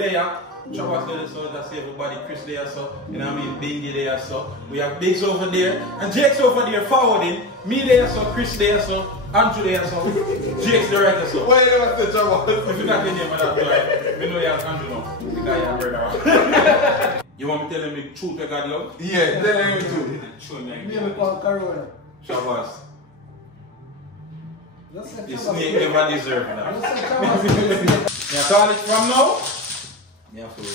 there. Chabas there, so that's everybody. Chris there, so you know what I mean. Bingy there, so we have Biggs over there, and Jake's over there forwarding. Me there, so Chris there, so Andrew there, so Jake's the writer, so. Why you don't say Chabas? If you got the name of that guy, we know you have Andrew now. Because you have brother. You want me to tell him the truth that God love? Yeah, tell him the truth. Me and call Corona. Chabas. Just say This Chabas. snake never deserve that. Just say Chabas. You call it from now? Yeah, for you.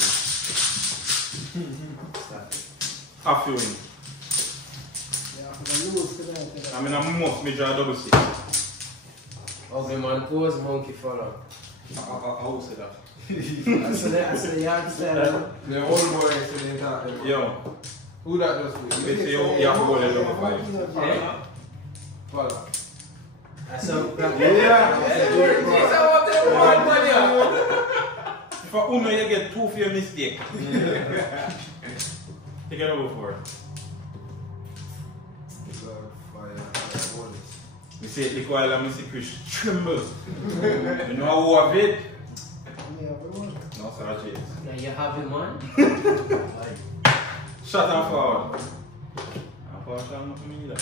Half you win. I mean, I'm most major double six. Okay, man, pose monkey follow. I will say that. That's the yard style. The old boy is sitting there. Yo, Who that just do? they say you have to go to double five. Yeah. Follow. That's a If I Uno, you get 2 for your mistake. Take it over for it. We say it while I'm Mr. Chris tremble. You know who have it? No, sir, James. Now you have it, man. Shut and forward. And forward shot not for me either.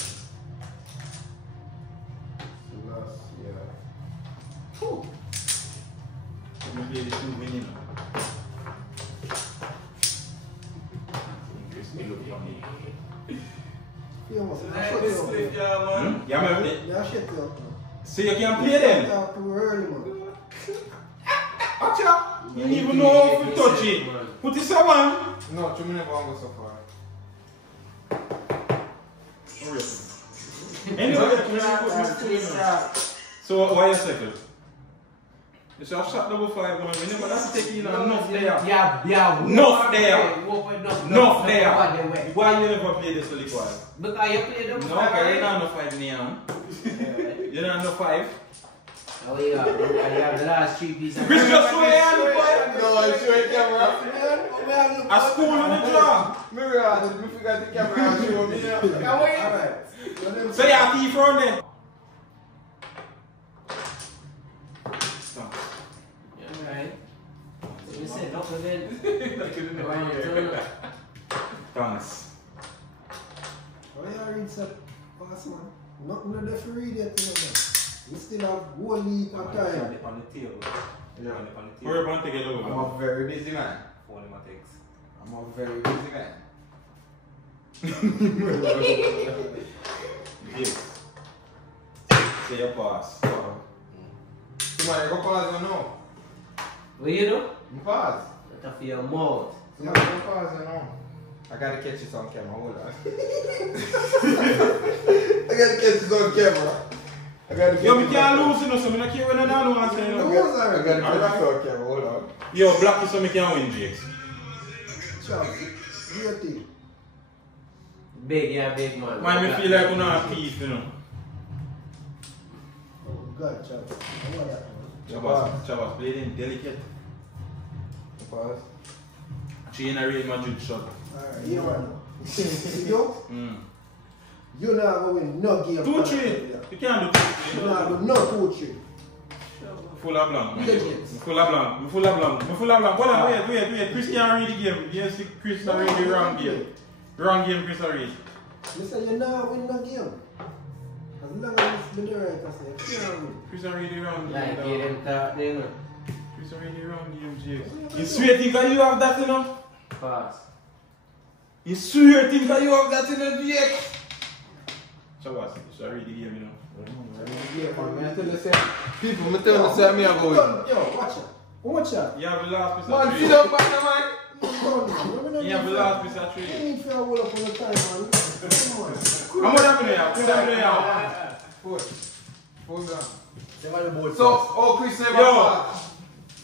Let me play this two winning. Chris, me look for me. Yeah, man. So you can play them? Acha, you don't even know how to touch it. Put it someone. No, you never want to go so far. Anyway, so why you second? You should have shot double five, man. We never have to take in enough there. Yeah. Enough there. Enough there. Why? Why you never play this really quiet? Because you play them. No, because you don't know five now. You don't know five. Oh, yeah. You have the last 3 pieces. Chris just swear on the boy. No, it's your camera. A school on the job. Me forgot the camera and show me. So you have teeth around there. Alright. So you said up and then. Thanks. Why you read some pass, man? Nothing of the read yet, you know. You still have 1 week of time. On the table. Yeah. On the table. We're going to take it I'm over. a very busy man. Phone in my text. I'm a very busy man. Yes. Say your pass. Come on, you go pause or no? What you do? You pause. That's for your mouth. Come on, go pause or no? I gotta catch this on camera, hold on. I gotta catch this on camera. I gotta catch Yo, me this can't on lose, you know, so I don't care when I don't know what I'm saying. I gotta catch this on camera, hold on. Yo, black is so me can't win, Jakes. Chop, do your thing. Big, yeah, big man. Man, me feel like we don't have teeth, you know. Oh, God, chop. I know that, man. Chavas played in delicate. Pause. She in a Real Madrid shot. Alright, you man. See you? You not going to win no game. 2-3. You can't do 2-3. You not going no 2-3. Full of blanc. Legends. Full of blanc. Full of blanc. Full of blanc. Hold on, wait. Chris can't read the game. Yes, Chris not read the wrong game. Wrong game, Chris read. You say you not win no game. As long as it's been the right, I say, you can't win. Chris read the wrong game. Like, get them talk, they know. Chris read the wrong game, Jakes. You swear think that you have that, you know? Pass. You swear think that you have that, you know, Jakes? Chavas, you should read the game, you know. Yeah, man, I tell you, say, people, I tell you, say, me a go win. Yo, watch it. Watch it. You have the last piece of Man, trade. sit up back, man. You have the last piece of You trade. need to hold up on the time, man. Come on. How much have you have? How much have you have? Four down. So, So, oh, Chris never Yo. passed.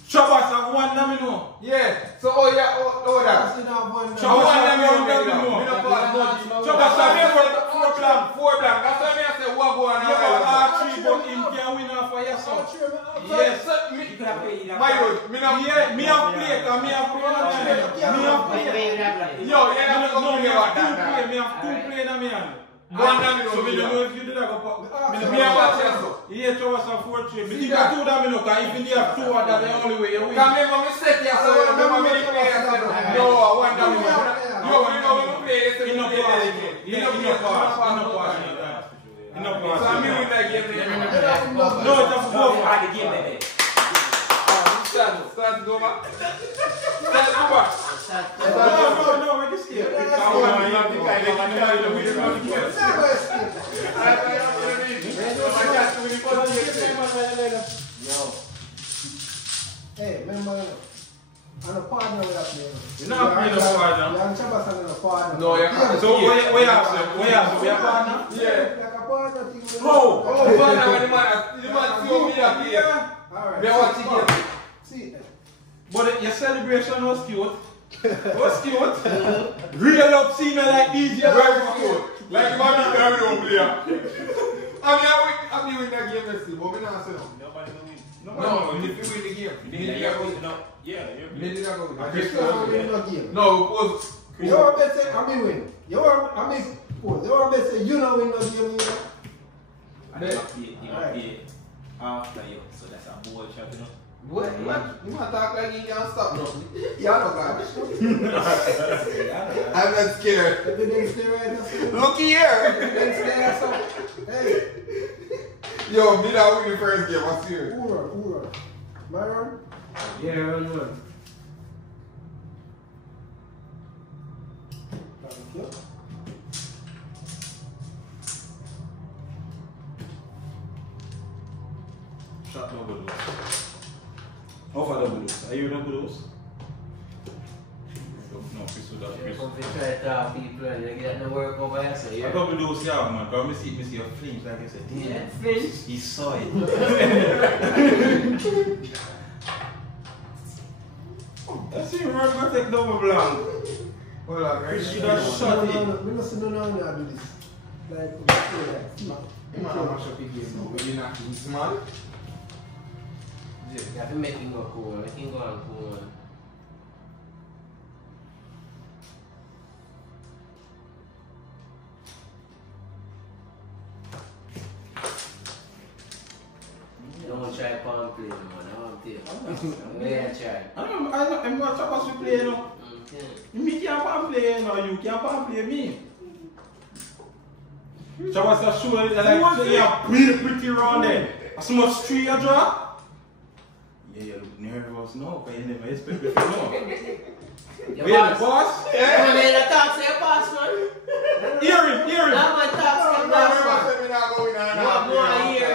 Chavas have one, now me know. Yeah, so, oh, yeah, oh, that. Chavas One have them one, you now me know. know. Me no pass, no. Chavas have four blank. Four blank. That's why me I say, what go on You have now? R3, but him can win off for yourself. Yes. Me, my road, me no. Yeah, me have plate and me have plate. Me have plate. Yo, yeah, No, no, me me have about two play. that. Me have two play in my hand. So we don't know if you did that. Me and watch it so. He had to us a 4-3. But you got 2 that me look at. Even they have 2 that's the only way you win. Come remember me set here so remember me play. No, I want that me. You know when we play it's in the game. In the pass. So I mean with that game. No, just go for the game there. Start go back. Start go back. No, we're just here. Hey, remember, I'm a partner with that player. You're not playing a partner. Yeah, I'm Chabasan and a partner. No, you're not. So we are partner? Yeah. Like a partner thing. Oh, partner when the man see me that here. Alright. Me watch the game. See, But your celebration was cute. Was cute. Real up scene like these. Very cute. Like mommy carry on player. I mean win that game let's see, but we not say no. Nobody will win. No, if you win the game. Yeah, You did not go win. you still win the game. No, it was You want to say, I mean win. You want to say, you know win the game, you know? And you pay after you, so that's a boy shot, you know. what? You might talk like you can't stop nothing. Yeah, no God. I'm not scared. Everything's there right now. Look here. Everything's there, so. Hey, Yo, me that win the first game, I'm serious. who run? My run? Yeah, run. Thank you. Shot double dose. How far double dose? Are you double dose? No, Chris would have Chris. Come to try to talk people and you get no work over here, so A yeah. double dose, yeah, man. Because I see your flames, like I said. Yeah, flinch. He saw it. That's it, man. Go take double blank. Hold on, Chris should right? have shot it. We must know how to do this. Like, we say that. You might have match up the game now, but you're not too smart. You have to make him go cool, make him go on cool. Don't try palm play, man. I want to tell you. Yeah, try. I'm not supposed to play, you know. Me can't palm play, you know. You can't palm play me. So what's that show like so you pretty round there? So much tree you draw? Yeah, you look nervous now, because you never expect me to know. Your Yeah, the boss. boss? Yeah, man, the talk to your boss, man. Hear him, hear him. Now, man, talk to your boss, man. More hear,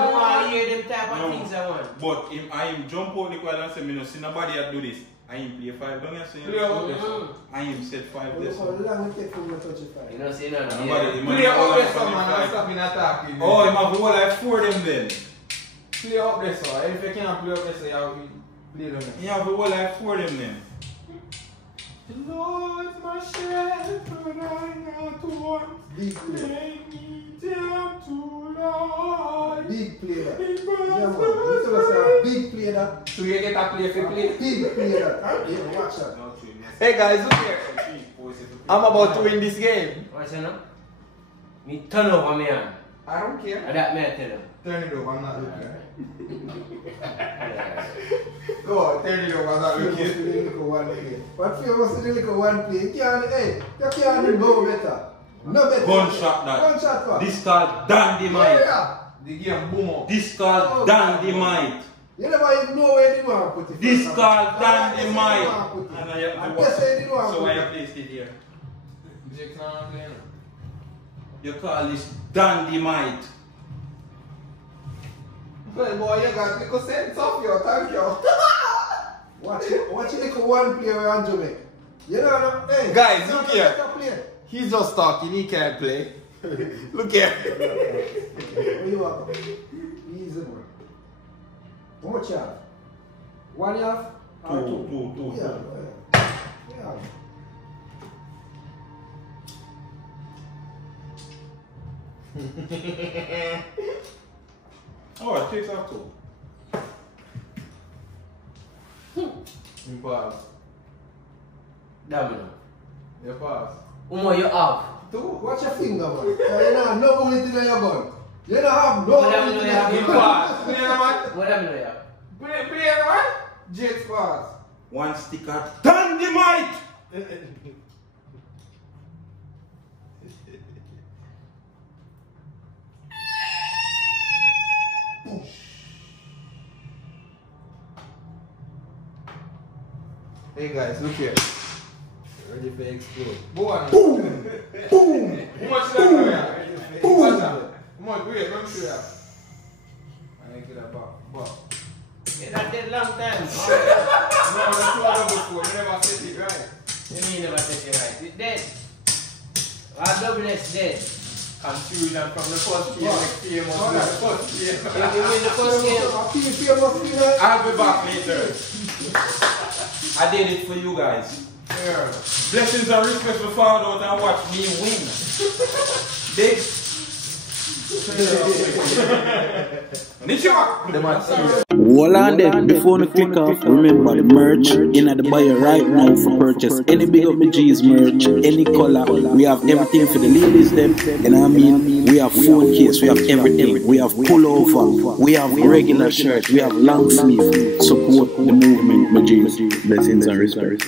more hear them type of things I want. But I am jump out the quad and say, me no see nobody that do this. I am play 5 down here, so you know, I am set 5 this. How long it take for me to touch it? You know, see, no, no. Nobody, the man Play all up there, have son, man. I'm 5. stopping attacking. Oh, you have all like 4 them then. Play up there, son. If you can't play up there, so you have to play them. You have all like 4 them then. The Lord's my shepherd, I not want. Big play. Make me down to lie. Big play that. It was Yeah, man. You tell us a big play that. So you get a play if you play. Big play that. Yeah, watch that. Hey guys, look here. I'm about to win this game. What's your name? Me turn over me hand. I don't care. And that me I tell you. Turn it over, I'm not looking. Yeah. Go on, turn it over, I'm not looking. What famous is the little one play? You can't, hey, you can't go better. No better. Gunshot that. Gunshot what? This called dynamite. Yeah. The game boom up. This called dynamite. You never even know where you want to put it. This called dynamite. And And I have I to guess where you want to So put I it. have placed it here. Jake's not playing. You call this dynamite. Well, boy, you got little sense of you, thank you. Watch the little one player on Jamaica. You know, hey. Guys, look here. Play. He's just talking, he can't play. Look here. Where you want? Easy one. How much you have? 1 you have? Or Two. Yeah. Oh, it takes out 2. You pass. Domino. You pass. Umo, you have. Watch your finger, man. You don't have no bullet in your gun. You don't have no What bullet in your have you gun. Play the man. What have you know, yeah? Play the man. Jake's pass. One sticker. Dynamite! Hey guys, look here. Ready for explode. Boom! Boom! Boom! How much that go here? What's that? How much? Wait, let me show you. I ain't get that back. Yeah, that did long time. No, that's what I before. You never set it right. You mean never take it right? It's dead. Our double is dead. Confusion from the first game next game on the first game. If you win the first game, I'll be back later. I did it for you guys. Yeah. Blessings and respect for Father out and watch me win. Big. Hold on there, before you click off, remember the merch in the bio right now for purchase. Any Big Up My G's merch, any color, we have everything for the ladies them, you know what I mean? We have phone case, we have everything, we have pullover, we have regular shirt, we have long sleeve. Support the movement, my G's. Blessings and respect.